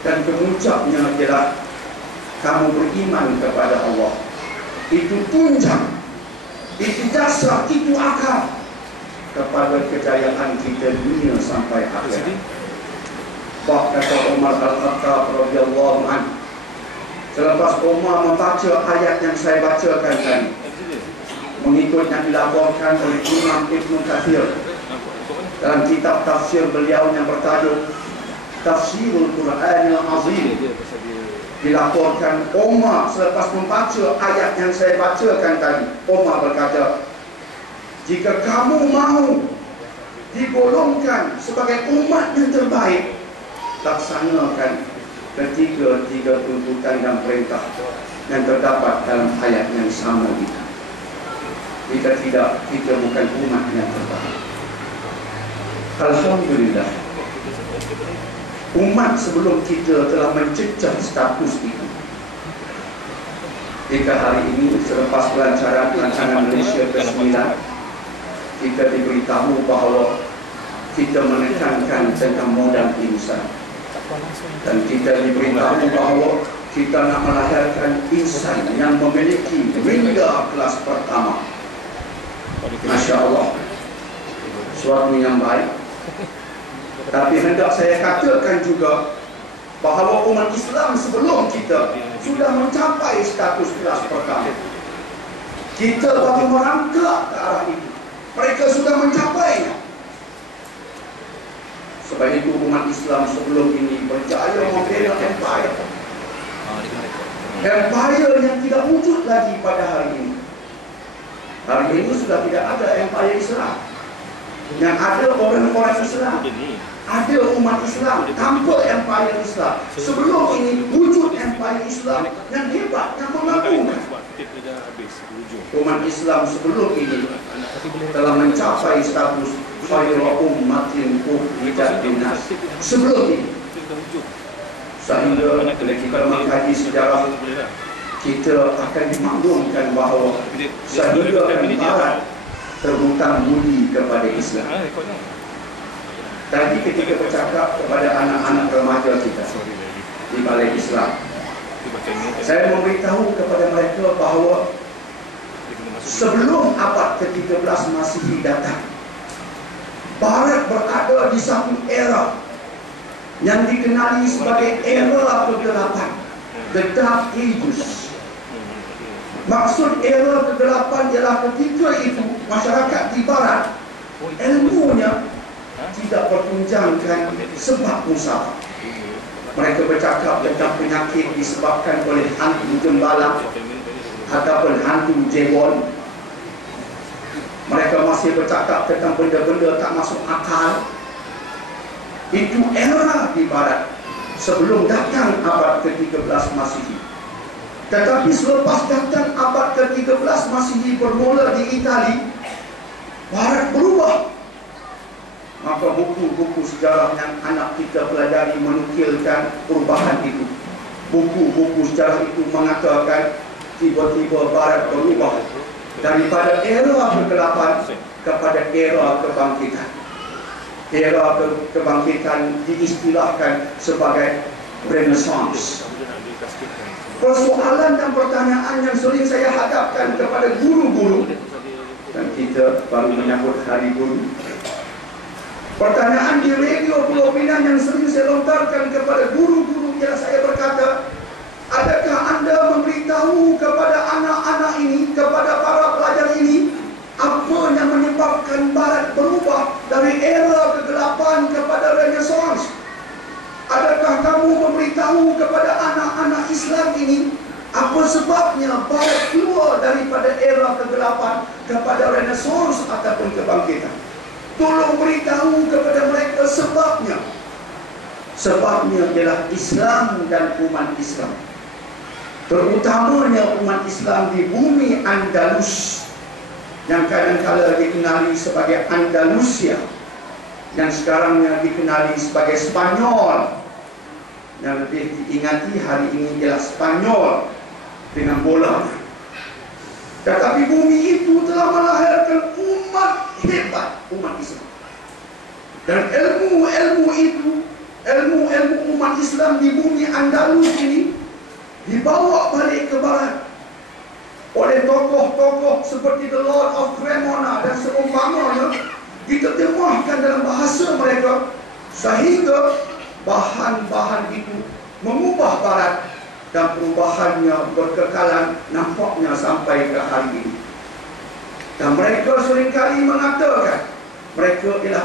dan kemuncaknya ialah kamu beriman kepada Allah. Itu tunjang, itu dasar, itu akar kepada kejayaan kita dunia sampai akhir. Bab kata Umar Al-Khattab radhiyallahu anhu, selepas Umar membaca ayat yang saya bacakan tadi, mengikut yang dilaporkan oleh Imam Ibn Kathir dalam kitab tafsir beliau yang bertajuk Tafsirul Quranil Azim, dilaporkan Umar selepas membaca ayat yang saya bacakan tadi, Umar berkata, jika kamu mahu digolongkan sebagai umat yang terbaik, laksanakan ketiga tuntutan dan perintah yang terdapat dalam ayat yang sama itu. Jika tidak, kita bukan umat yang terbaik. Alhamdulillah, umat sebelum kita telah mencecah status itu. Jika hari ini selepas pelancaran Malaysia ke-9, kita diberitahu bahawa kita menekankan tentang modal insan, dan kita diberitahu bahawa kita nak melahirkan insan yang memiliki hingga kelas pertama. Masya Allah, suatu yang baik. Tapi hendak saya katakan juga bahawa umat Islam sebelum kita sudah mencapai status kelas pertama. Kita baru merangkak ke arah itu, mereka sudah mencapainya. Sebab itu umat Islam sebelum ini berjaya membina empire. Empire yang tidak wujud lagi pada hari ini. Hari ini sudah tidak ada empire Islam. Yang ada orang-orang Islam, ada umat Islam tanpa empire Islam. Sebelum ini wujud empire Islam yang hebat, yang mengagumkan. Umat Islam sebelum ini telah mencapai status khairu ummatin ukhrijat linnas. Sebelum ini, sehingga bila kita mengkaji sejarah, kita akan dimaklumkan bahawa sehingga Barat terhutang budi kepada Islam. Tadi ketika bercakap kepada anak-anak remaja kita di Balai Islam, saya memberitahu kepada mereka bahawa sebelum abad ke-13 Masihi datang, Barat berada di satu era yang dikenali sebagai era kegelapan, the Dark Ages. Maksud era kegelapan ialah ketika itu masyarakat di Barat ilmunya tidak pertunjangkan sebab musabah. Mereka bercakap tentang penyakit disebabkan oleh hantu jembalang ataupun hantu jebol. Mereka masih bercakap tentang benda-benda tak masuk akal. Itu era di Barat sebelum datang abad ke-13 Masihi. Tetapi selepas datang abad ke-13 Masihi bermula di Itali, Barat berubah. Maka buku-buku sejarah yang anak kita pelajari menukilkan perubahan itu. Buku-buku sejarah itu mengatakan tiba-tiba Barat berubah daripada era kegelapan kepada era kebangkitan. Era kebangkitan diistilahkan sebagai Renaissance. Persoalan dan pertanyaan yang sering saya hadapkan kepada guru-guru, dan kita baru menyambut Hari Guru. Pertanyaan di radio Pulau Pinang yang sering saya lontarkan kepada guru-guru ialah, saya berkata, adakah anda memberitahu kepada anak-anak ini, kepada para pelajar ini, apa yang menyebabkan Barat berubah dari era kegelapan kepada Renaissance? Adakah kamu memberitahu kepada anak-anak Islam ini apa sebabnya Barat keluar daripada era kegelapan kepada Renaissance ataupun kebangkitan? Tolong beritahu kepada mereka sebabnya. Sebabnya ialah Islam dan umat Islam, terutamanya umat Islam di bumi Andalus, yang kadang-kala dikenali sebagai Andalusia, yang sekarangnya dikenali sebagai Spanyol. Yang lebih diingati hari ini ialah Spanyol dengan bola. Tetapi bumi itu telah melahirkan umat hebat, umat Islam. Dan ilmu-ilmu itu ilmu-ilmu umat Islam di bumi Andalus ini dibawa balik ke barat oleh tokoh-tokoh seperti The Lord of Cremona dan seumpamanya, diterjemahkan dalam bahasa mereka sehingga bahan-bahan itu mengubah barat, dan perubahannya berkekalan nampaknya sampai ke hari ini. Dan mereka seringkali mengatakan mereka ialah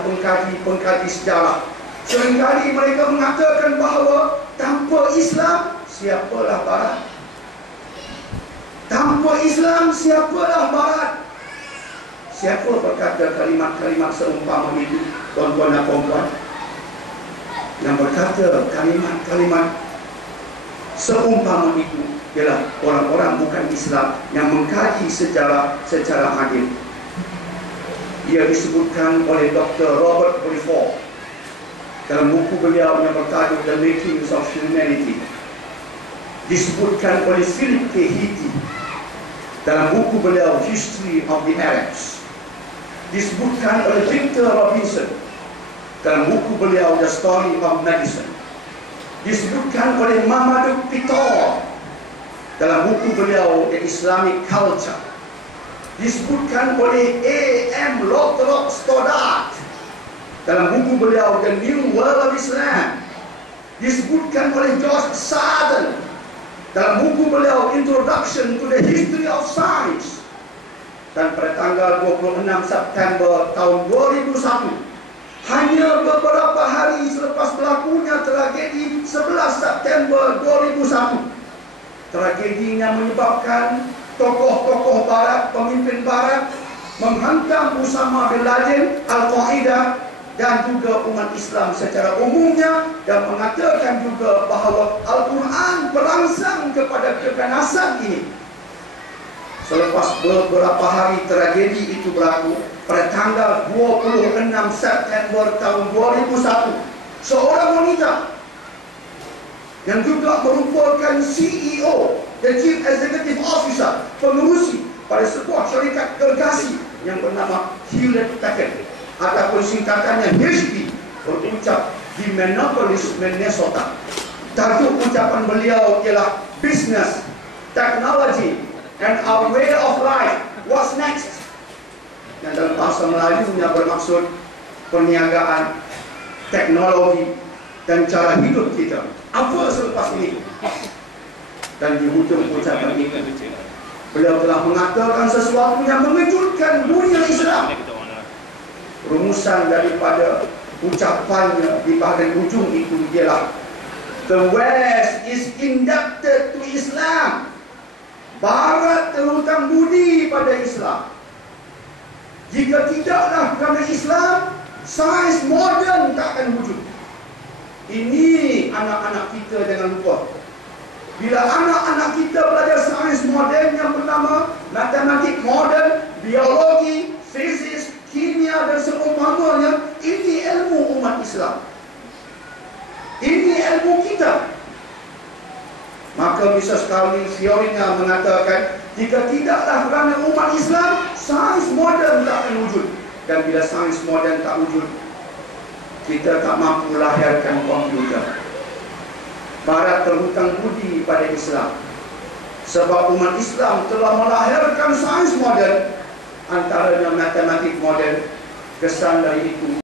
pengkaji sejarah. Seringkali mereka mengatakan bahawa tanpa Islam, siapalah barat? Tanpa Islam, siapalah barat? Siapa berkata kalimat-kalimat seumpama itu, tuan-tuan dan puan-puan? Yang berkata kalimat-kalimat seumpama itu ialah orang-orang bukan Islam yang mengkaji sejarah secara adil. Ia disebutkan oleh Dr. Robert Briford dalam buku beliau yang bertajuk The Makings of Humanity. Disebutkan oleh Philip K. Hickey dalam buku beliau History of the Arabs. Disebutkan oleh Victor Robinson dalam buku beliau The Story of Medicine. Disebutkan oleh Mamadou Pitor dalam buku beliau The Islamic Culture. Disebutkan oleh A.M. Lothrop Stoddart dalam buku beliau The New World of Islam. Disebutkan oleh George Sardin dalam buku beliau Introduction to the History of Science. Dan pada tanggal 26 September tahun 2001, hanya beberapa hari selepas berlakunya tragedi 11 September 2001, tragedinya menyebabkan tokoh-tokoh barat, pemimpin barat menghantam Usama bin Laden, Al-Qaeda dan juga umat Islam secara umumnya, dan mengatakan juga bahawa Al-Quran berangsang kepada keganasan ini. Selepas beberapa hari tragedi itu berlaku, pada tanggal 26 September tahun 2001, seorang wanita yang juga merupakan CEO dan Chief Executive Officer, pengurusi pada sebuah syarikat gergasi yang bernama Hewlett Packard ataupun singkatannya HP, berucap di Minneapolis, Minnesota. Tajuk ucapan beliau ialah Business, Technology, and Our Way of Life. What's next? Yang dalam bahasa Melayunya bermaksud perniagaan, teknologi, dan cara hidup kita. Apa selepas ini? Dan di hujung ucapan ini, beliau telah mengatakan sesuatu yang mengejutkan dunia Islam. Rumusan daripada ucapannya di bahagian ujung itu ialah The West is indebted to Islam. Barat terhutang budi pada Islam. Jika tidaklah kerana Islam, sains moden tak akan wujud. Ini anak-anak kita jangan lupa. Bila anak-anak kita belajar sains moden yang pertama, matematik moden, biologi, fizik, kimia dan seumpamanya, ini ilmu umat Islam. Ini ilmu kita. Maka bisa sekali teorinya mengatakan, jika tidaklah kerana umat Islam, sains moden tak akan wujud. Dan bila sains moden tak wujud, kita tak mampu lahirkan komputer. Barat terhutang budi pada Islam, sebab umat Islam telah melahirkan sains moden, antaranya matematik moden. Kesan dari itu